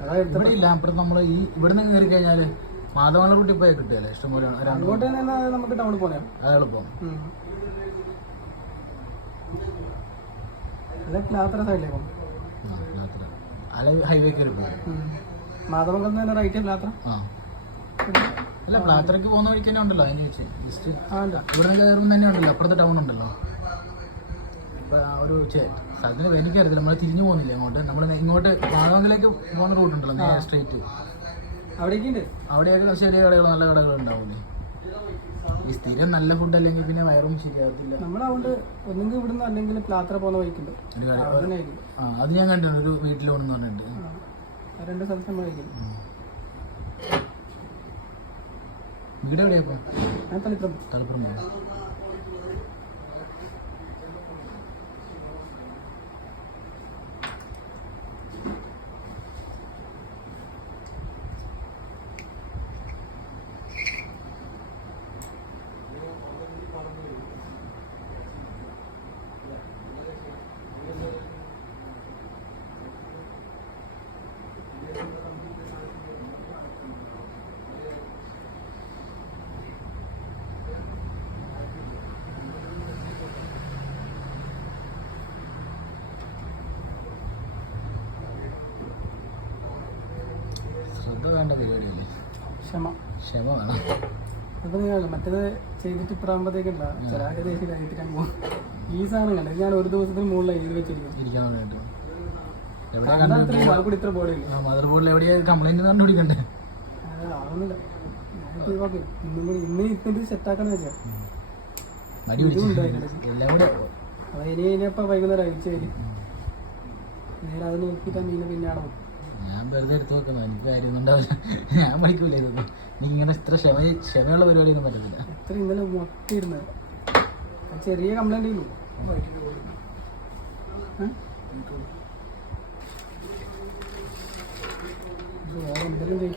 ഇവിടെ ഇല്ല. അപ്പുറത്ത് നമ്മൾ ഈ ഇവിടെ നിന്ന് കയറി കഴിഞ്ഞാൽ മാധവങ്ങളെ റൂട്ടിൽ പോയാൽ കിട്ടുകയല്ലേ ഇഷ്ടംപോലെ. അങ്ങോട്ട് തന്നെ നമുക്ക് ടൗണിൽ പോകണം. അത് എളുപ്പം. പ്ലാത്ര സൈഡിലേക്ക് അല്ല ഹൈവേ കയറി പോകും. മാധവങ്കൽ തന്നെ റൈറ്റ് പ്ലാത്ര. അല്ല പ്ലാത്രയ്ക്ക് പോകുന്ന വഴിക്ക് തന്നെ ഉണ്ടല്ലോ. അതിന് ചോദിച്ചു ജസ്റ്റ് ഇവിടെ നിന്ന് കയറുമ്പോൾ തന്നെ ഉണ്ടല്ലോ, അപ്പുറത്തെ ടൗൺ ഉണ്ടല്ലോ. ഇപ്പം ഒരു സ്ഥലത്തിന് എനിക്കറിയത്തില്ല, നമ്മൾ തിരിഞ്ഞു പോകുന്നില്ല അങ്ങോട്ട്. നമ്മൾ ഇങ്ങോട്ട് മാധവങ്കിലേക്ക് പോകുന്ന റൂട്ടുണ്ടല്ലോ നേരെ സ്ട്രേറ്റ്. അവിടെയൊക്കെ ചെറിയ കടകൾ നല്ല കടകൾ ഉണ്ടാവില്ലേ. ഈ സ്ഥിരം നല്ല ഫുഡ് അല്ലെങ്കിൽ പിന്നെ വയറും ശരിയാവത്തില്ല. നമ്മളതുകൊണ്ട് ഒന്നെങ്കിൽ ഇവിടുന്ന് അല്ലെങ്കിൽ പ്ലാത്ര പോകുന്ന വഴിക്കുണ്ട്. അത് ഞാൻ കണ്ടിട്ടുണ്ട്, ഒരു വീട്ടിൽ കൊണ്ടെന്ന് പറഞ്ഞിട്ടുണ്ട്. 2 സ്ഥലത്ത് നമ്മൾ കഴിക്കും. വീട് എവിടെയാ? ഞാൻ തളിപ്പുറം. തളിപ്പുറം. ശ്രദ്ധ വേണ്ട പരിപാടിയല്ലേ. ക്ഷമ വേണം. അപ്പൊ മറ്റേത് ചെയ്തിട്ട് ഇപ്പറാകുമ്പോഴത്തേക്കുള്ള ചില ദേശം കഴിക്കാൻ പോകും. ഈ സാധനം കണ്ടത് ഞാൻ ഒരു ദിവസത്തിന് മുകളിൽ എഴുതി വെച്ചിരിക്കും. ഇത്ര ബോഡി മദർ ബോർഡിൽ എവിടെയാ കംപ്ലൈന്റ് കണ്ടുപിടിക്കണ്ടേ? ആവുന്നില്ല. ഇന്ന് ഇതിന്റെ സെറ്റാക്കാന്ന് വെച്ചാൽ അപ്പൊ ഇനിയപ്പോ വൈകുന്നേരം അയച്ചു തരും. നേരെ അത് നോക്കിയിട്ട് മീന് പിന്നാണോ. ഞാൻ വെറുതെ എടുത്ത് നോക്കുന്നു, എനിക്ക് കാര്യമൊന്നും ഉണ്ടാവില്ല. ഞാൻ പഠിക്കൂല ഇതൊന്നും. നീ ഇങ്ങനെ ഇത്ര ക്ഷമയുള്ള പരിപാടിയൊന്നും പറ്റത്തില്ല. എത്ര ഇന്നലെ മൊട്ടിരുന്നത് ചെറിയ കംപ്ലൈന്റ് ഉള്ളൂ. വേറെ എന്തെങ്കിലും